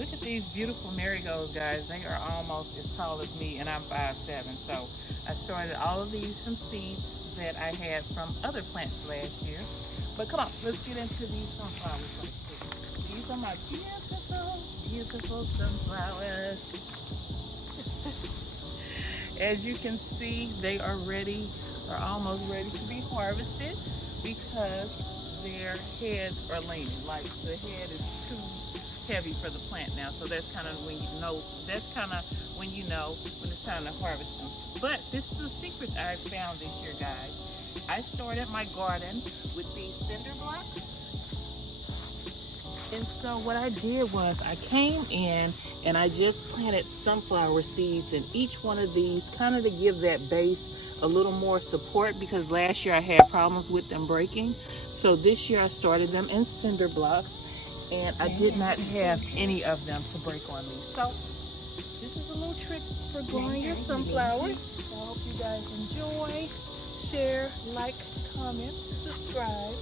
Look at these beautiful marigolds, guys. They are almost as tall as me, and I'm 5'7". So I started all of these from seeds that I had from other plants last year. But come on, let's get into these sunflowers right quick. These are my beautiful, beautiful sunflowers. As you can see, they are ready, or almost ready to be harvested because their heads are leaning. Like the head is too heavy for the plant now. So that's kind of when you know, that's kind of when you know when it's time to harvest them. But this is a secret I found this year, guys. I started my garden with these cinder blocks. And so what I did was I came in and I just planted sunflower seeds in each one of these, kind of to give that base a little more support, because last year I had problems with them breaking. So this year I started them in cinder blocks, and I did not have any of them to break on me. So this is a little trick for growing your sunflowers. So I hope you guys enjoy, share, like, comment, subscribe,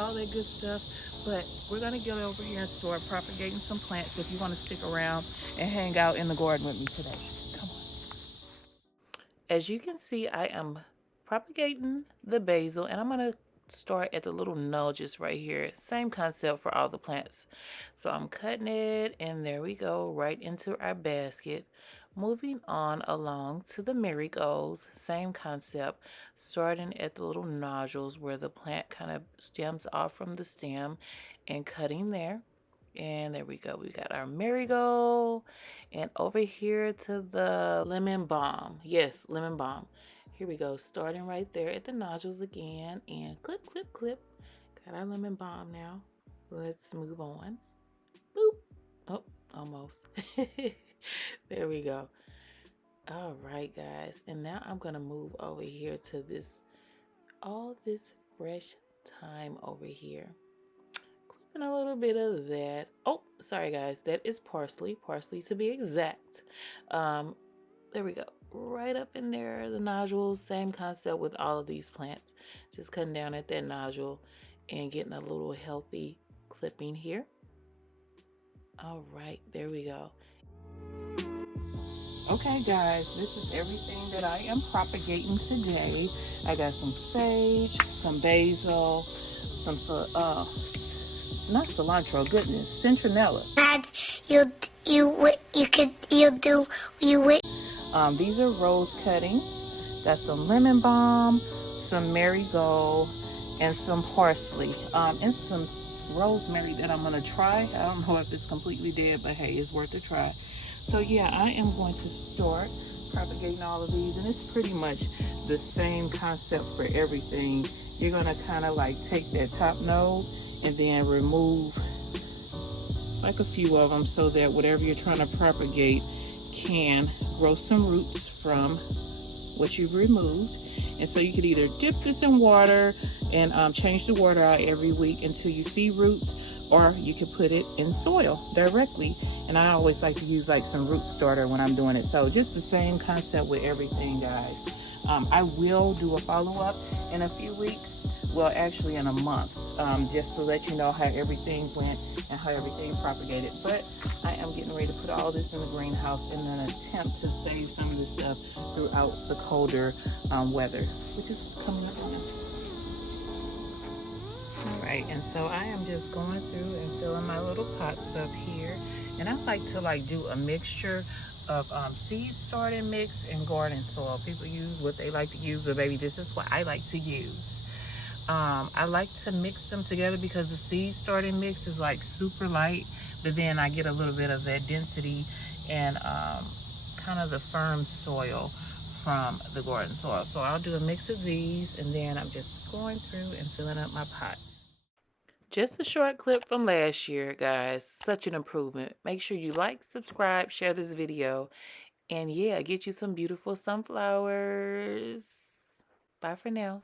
all that good stuff. But we're going to get over here and start propagating some plants if you want to stick around and hang out in the garden with me today. Come on. As you can see, I am propagating the basil, and I'm going to start at the little nudges right here. Same concept for all the plants. So I'm cutting it, and there we go, right into our basket. Moving on along to the marigolds, same concept, starting at the little nodules where the plant kind of stems off from the stem and cutting there. And there we go, we got our marigold, and over here to the lemon balm. Yes, lemon balm. Here we go, starting right there at the nodules again, and clip, clip, clip. Got our lemon balm now. Let's move on. Boop. Oh, almost. There we go. All right, guys. And now I'm going to move over here to this, all this fresh thyme over here. Clipping a little bit of that. Oh, sorry, guys. That is parsley. Parsley to be exact. There we go. Right up in there, the nodules. Same concept with all of these plants. Just cutting down at that nodule and getting a little healthy clipping here. All right, there we go. Okay, guys, this is everything that I am propagating today. I got some sage, some basil, some not cilantro, goodness, citronella. And you. These are rose cuttings. Got some lemon balm, some marigold, and some parsley, and some rosemary that I'm gonna try. I don't know if it's completely dead, but hey, it's worth a try. So yeah, I am going to start propagating all of these, and it's pretty much the same concept for everything. You're gonna kind of like take that top node and then remove like a few of them so that whatever you're trying to propagate can grow some roots from what you've removed. And so you could either dip this in water and change the water out every week until you see roots, or you could put it in soil directly. And I always like to use like some root starter when I'm doing it. So just the same concept with everything, guys. I will do a follow-up in a few weeks, well actually in a month, just to let you know how everything went and how everything propagated. But I am getting ready to put all this in the greenhouse in an attempt to save some of this stuff throughout the colder weather, which is coming up on us. All right, and so I am just going through and filling my little pots up here. And I like to do a mixture of seed starting mix and garden soil. People use what they like to use, but baby, this is what I like to use. I like to mix them together because the seed starting mix is like super light, but then I get a little bit of that density and kind of the firm soil from the garden soil. So I'll do a mix of these, and then I'm just going through and filling up my pots. Just a short clip from last year, guys. Such an improvement. Make sure you like, subscribe, share this video, and yeah, get you some beautiful sunflowers. Bye for now.